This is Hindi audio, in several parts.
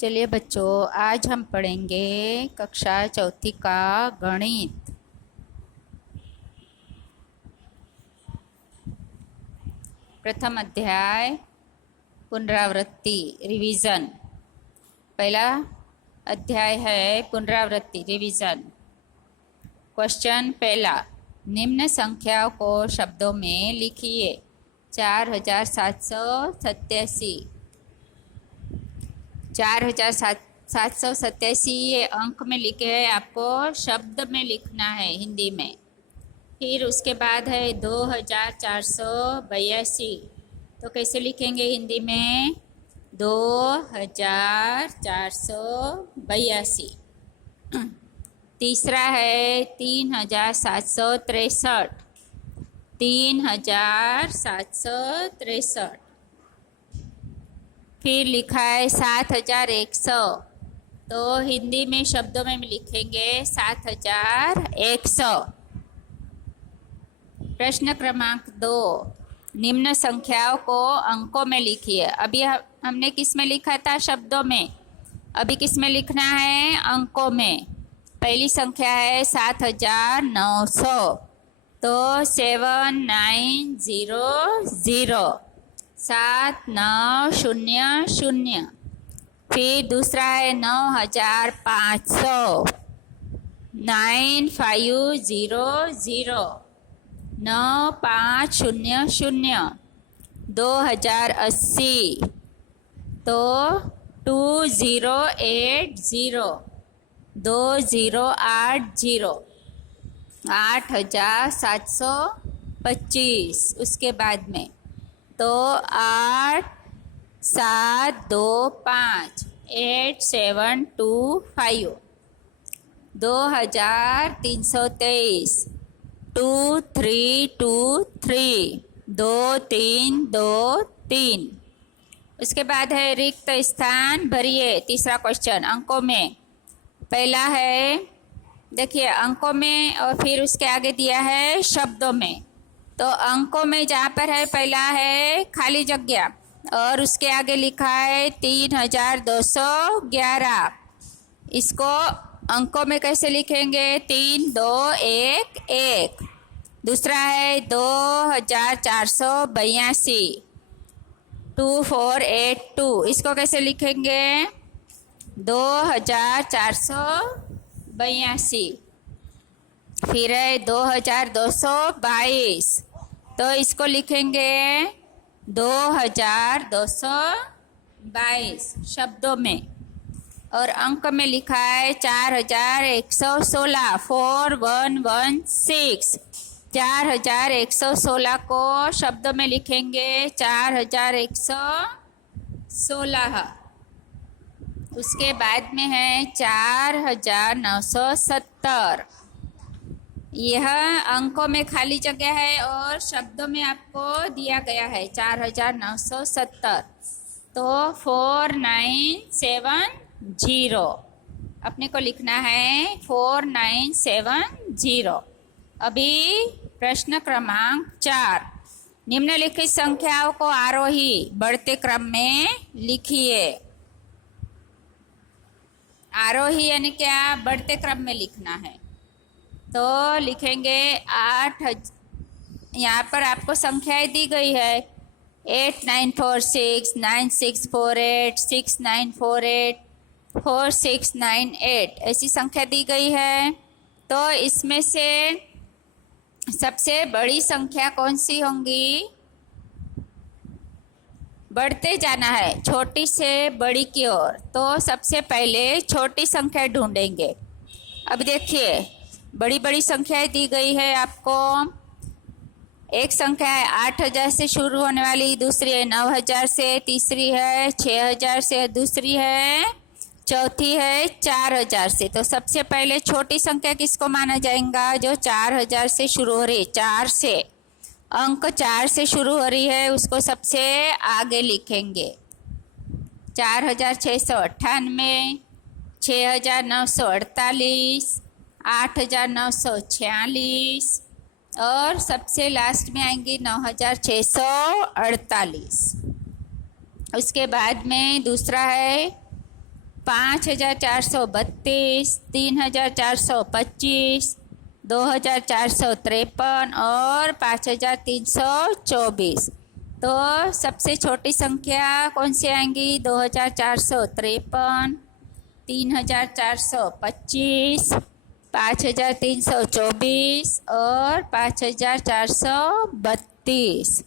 चलिए बच्चों, आज हम पढ़ेंगे कक्षा चौथी का गणित। प्रथम अध्याय पुनरावृत्ति रिवीजन। पहला अध्याय है पुनरावृत्ति रिवीजन। क्वेश्चन पहला, निम्न संख्याओं को शब्दों में लिखिए। 4787 4787 ये अंक में लिखे हैं, आपको शब्द में लिखना है हिंदी में। फिर उसके बाद है 2482, तो कैसे लिखेंगे हिंदी में? 2482। तीसरा है 3763, 3763। फिर लिखा है 7100, तो हिंदी में शब्दों में लिखेंगे 7100। प्रश्न क्रमांक 2, निम्न संख्याओं को अंकों में लिखिए। अभी हमने किस में लिखा था? शब्दों में। अभी किस में लिखना है? अंकों में। पहली संख्या है 7900, तो 7900, 7900। फिर दूसरा है 9500, 9500, 9500। 2080, तो 2080, 2080। 8725 उसके बाद में, तो 8725, 8725। 2323, 2323, 2323। उसके बाद है रिक्त स्थान भरिए। तीसरा क्वेश्चन अंकों में। पहला है, देखिए अंकों में, और फिर उसके आगे दिया है शब्दों में। तो अंकों में जहाँ पर है, पहला है खाली जगह, और उसके आगे लिखा है 3211। इसको अंकों में कैसे लिखेंगे? 3 2 1 1। दूसरा है 2482, 2482। इसको कैसे लिखेंगे? 2482। फिर है 2222, तो इसको लिखेंगे 2222 शब्दों में। और अंक में लिखा है 4116, 4116। 4116 को शब्दों में लिखेंगे 4116। उसके बाद में है 4970। यह अंकों में खाली जगह है और शब्दों में आपको दिया गया है 4970, तो 4970 अपने को लिखना है, 4970। अभी प्रश्न क्रमांक 4, निम्नलिखित संख्याओं को आरोही बढ़ते क्रम में लिखिए। आरोही यानी क्या? बढ़ते क्रम में लिखना है। तो लिखेंगे 8। यहाँ पर आपको संख्याएं दी गई है, 8946, 9648, 6948, 4698, ऐसी संख्या दी गई है। तो इसमें से सबसे बड़ी संख्या कौन सी होंगी? बढ़ते जाना है छोटी से बड़ी की ओर, तो सबसे पहले छोटी संख्या ढूंढेंगे। अब देखिए, बड़ी बड़ी संख्याएं दी गई है आपको। एक संख्या है 8000 से शुरू होने वाली, दूसरी है 9000 से, तीसरी है 6000 से, दूसरी है, चौथी है 4000 से। तो सबसे पहले छोटी संख्या किसको माना जाएगा? जो 4000 से शुरू हो रही है, 4 से, अंक 4 से शुरू हो रही है, उसको सबसे आगे लिखेंगे। 4698, 6948, 8946, और सबसे लास्ट में आएंगी 9648। उसके बाद में दूसरा है 5432, 3425, 2453 और 5324। तो सबसे छोटी संख्या कौन सी आएंगी? 2453, 3425, 5324 और 5432।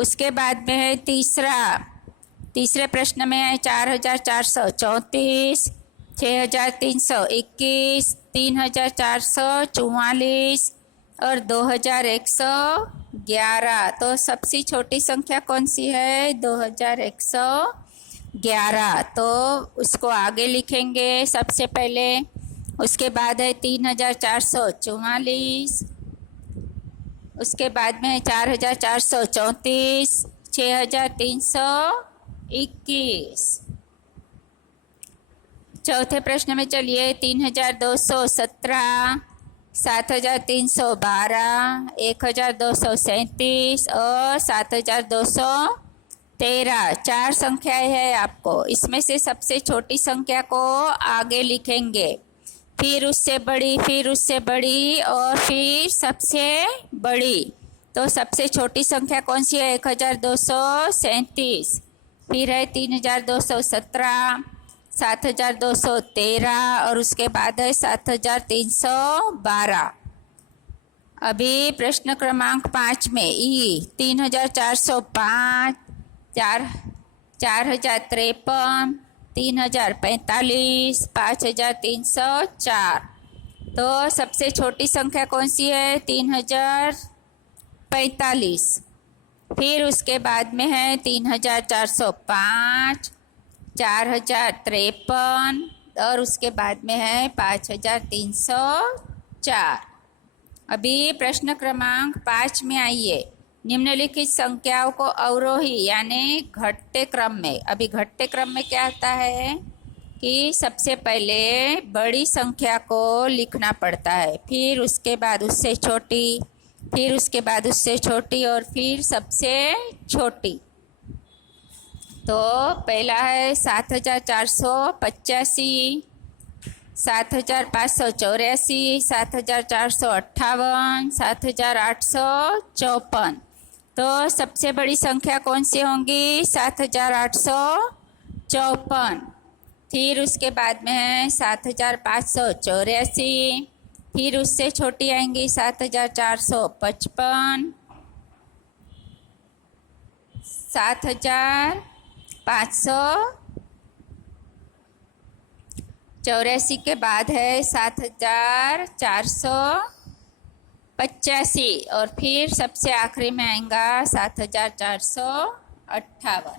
उसके बाद में है तीसरे प्रश्न में है 4434, 6321, 3444 और 2111। तो सबसे छोटी संख्या कौन सी है? 2111। तो उसको आगे लिखेंगे सबसे पहले। उसके बाद है 3444, उसके बाद में 4434, 6321। चौथे प्रश्न में चलिए 3217, 7312, 1237 और 7213। 4 संख्याएं हैं आपको। इसमें से सबसे छोटी संख्या को आगे लिखेंगे, फिर उससे बड़ी, फिर उससे बड़ी और फिर सबसे बड़ी। तो सबसे छोटी संख्या कौन सी है? 1237, फिर है 3217, 7213 और उसके बाद है 7312। अभी प्रश्न क्रमांक 5 में 3405, 4053, 3045, 5304। तो सबसे छोटी संख्या कौन सी है? 3045। फिर उसके बाद में है 3405, 4053 और उसके बाद में है 5304। अभी प्रश्न क्रमांक 5 में आइए। निम्नलिखित संख्याओं को अवरोही यानी घटते क्रम में। अभी घटते क्रम में क्या होता है कि सबसे पहले बड़ी संख्या को लिखना पड़ता है, फिर उसके बाद उससे छोटी, फिर उसके बाद उससे छोटी और फिर सबसे छोटी। तो पहला है 7485, 7584, 7458, 7854। तो सबसे बड़ी संख्या कौन सी होंगी? 7854। फिर उसके बाद में है 7584, फिर उससे छोटी आएंगी 7455, 7584 के बाद है 7485 और फिर सबसे आखिरी में आएगा 7458।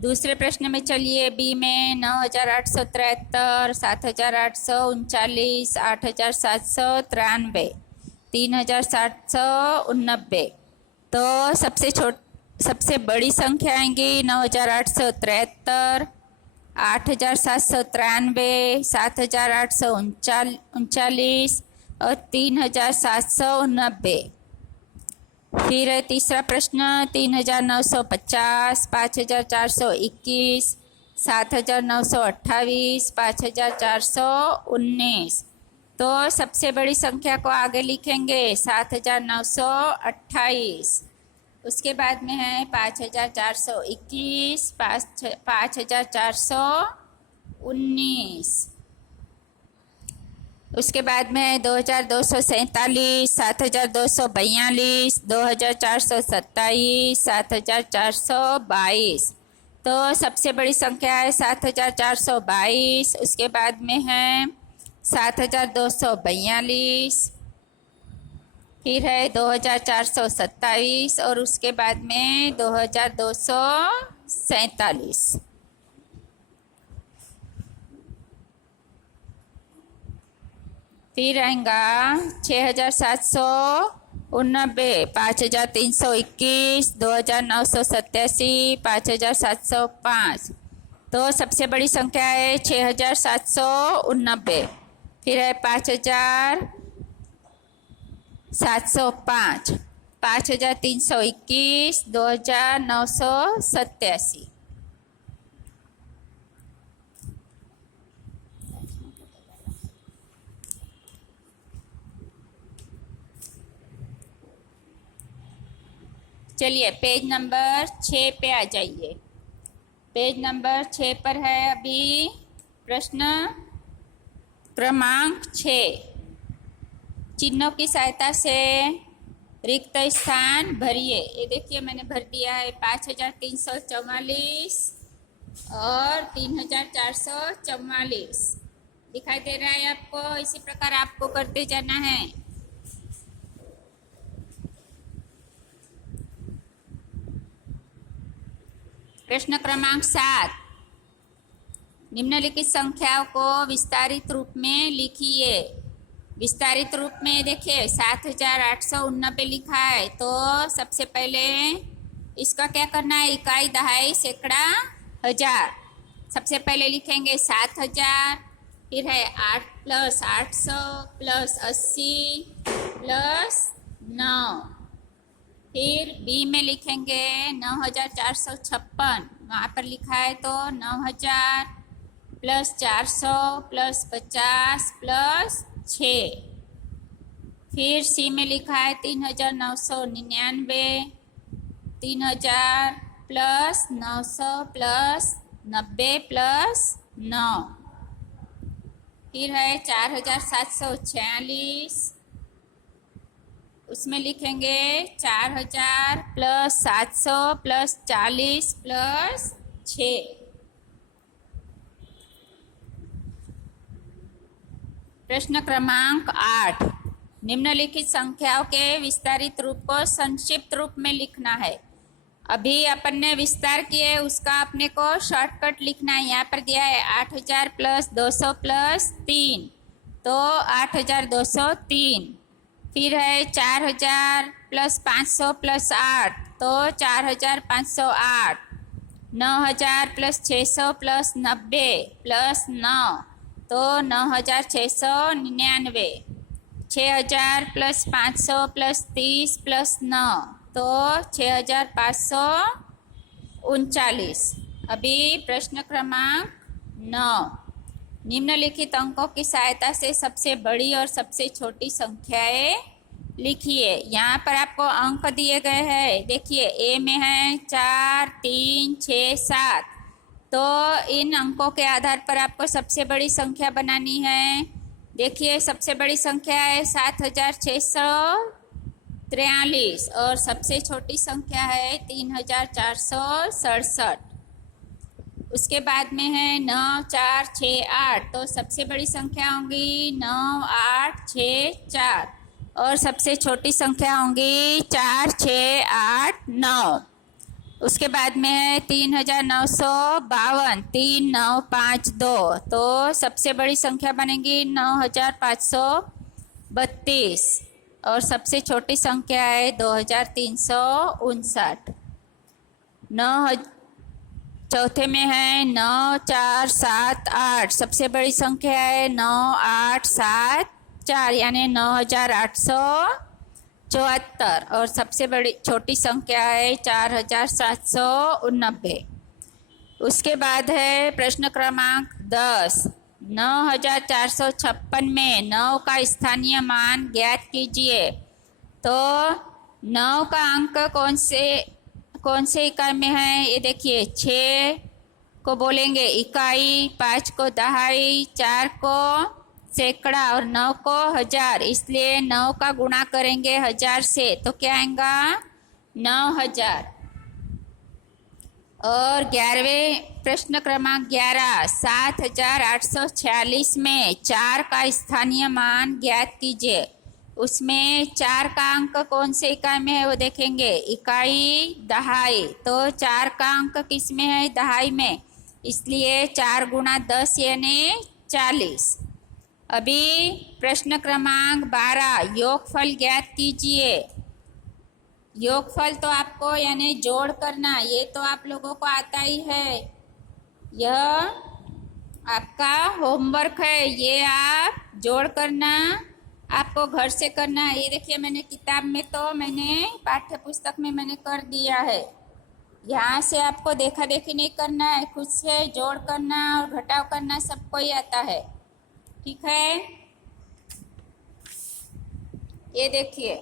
दूसरे प्रश्न में चलिए। बी में 9873, 7839, 8793, 3789। तो सबसे बड़ी संख्या आएंगी 9873, 8793, 7839 और 3790। फिर है तीसरा प्रश्न 3950, 5421, 7928, 5419। तो सबसे बड़ी संख्या को आगे लिखेंगे 7928। उसके बाद में है 5421, 5419। उसके बाद में 2247, 7242, 2427, 7422। तो सबसे बड़ी संख्या है 7422। उसके बाद में है 7242, फिर है 2427 और उसके बाद में 2247। फिर आएगा 6789, 5321, 2987, 5705। तो सबसे बड़ी संख्या है 6789। फिर है 5705, 5321, 2987। चलिए पेज नंबर 6 पे आ जाइए। पेज नंबर 6 पर है अभी प्रश्न क्रमांक 6। चिन्हों की सहायता से रिक्त स्थान भरिए। ये देखिए मैंने भर दिया है 5344 और 3444 दिखाई दे रहा है आपको। इसी प्रकार आपको करते जाना है। प्रश्न क्रमांक 7। निम्नलिखित संख्याओं को विस्तारित रूप में लिखिए। विस्तारित रूप में देखिए 7889 लिखा है, तो सबसे पहले इसका क्या करना है, इकाई, दहाई, सैकड़ा, हजार। सबसे पहले लिखेंगे 7000, फिर है 8 + 800 + 80 + 9। फिर बी में लिखेंगे 9456, वहाँ पर लिखा है तो 9000 + 400 + 50 + 6। फिर सी में लिखा है 3999, 3000 + 900 + 90 + 9। फिर है 4746, उसमें लिखेंगे 4000 + 700 + 40 + 6। प्रश्न क्रमांक 8। निम्नलिखित संख्याओं के विस्तारित रूप को संक्षिप्त रूप में लिखना है। अभी अपन ने विस्तार किए, उसका अपने को शॉर्टकट लिखना है। यहाँ पर दिया है 8000 + 200 + 3, तो 8203। फिर है 4000 + 500 + 8, तो 4508। 9000 + 600 + 90 + 9, तो 9699। 6000 + 500 + 30 + 9, तो 6539। अभी प्रश्न क्रमांक 9। निम्नलिखित अंकों की सहायता से सबसे बड़ी और सबसे छोटी संख्याएं लिखिए। यहाँ पर आपको अंक दिए गए हैं। देखिए ए में है 4, 3, 6, 7, तो इन अंकों के आधार पर आपको सबसे बड़ी संख्या बनानी है। देखिए सबसे बड़ी संख्या है 7643 और सबसे छोटी संख्या है 3467। उसके बाद में है 9, 4, 6, 8, तो सबसे बड़ी संख्या होंगी 9, 8, 6, 4 और सबसे छोटी संख्या होंगी 4, 6, 8, 9। उसके बाद में है 3952, 3952, तो सबसे बड़ी संख्या बनेगी 9532 और सबसे छोटी संख्या है 2359। चौथे में है 9, 4, 7, 8, सबसे बड़ी संख्या है 9, 8, 7, 4 यानी 9874 और सबसे बड़ी छोटी संख्या है 4789। उसके बाद है प्रश्न क्रमांक 10। 9456 में 9 का स्थानीय मान ज्ञात कीजिए। तो 9 का अंक कौन से इकाई में है, ये देखिए 6 को बोलेंगे इकाई, 5 को दहाई, 4 को सैकड़ा और 9 को हजार। इसलिए 9 का गुणा करेंगे 1000 से, तो क्या आएगा 9000। और 11वें प्रश्न क्रमांक 11। 7846 में 4 का स्थानीय मान ज्ञात कीजिए। उसमें 4 का अंक कौन से इकाई में है वो देखेंगे, इकाई, दहाई, तो 4 का अंक किस में है, दहाई में, इसलिए 4 × 10 यानी 40। अभी प्रश्न क्रमांक 12। योगफल ज्ञात कीजिए। योगफल तो आपको यानी जोड़ करना, ये तो आप लोगों को आता ही है, यह आपका होमवर्क है। ये आप जोड़ करना आपको घर से करना है। ये देखिए मैंने किताब में तो मैंने पाठ्य पुस्तक में मैंने कर दिया है। यहाँ से आपको देखा देखी नहीं करना है, खुद से जोड़ करना और घटाव करना सबको ही आता है। ठीक है, ये देखिए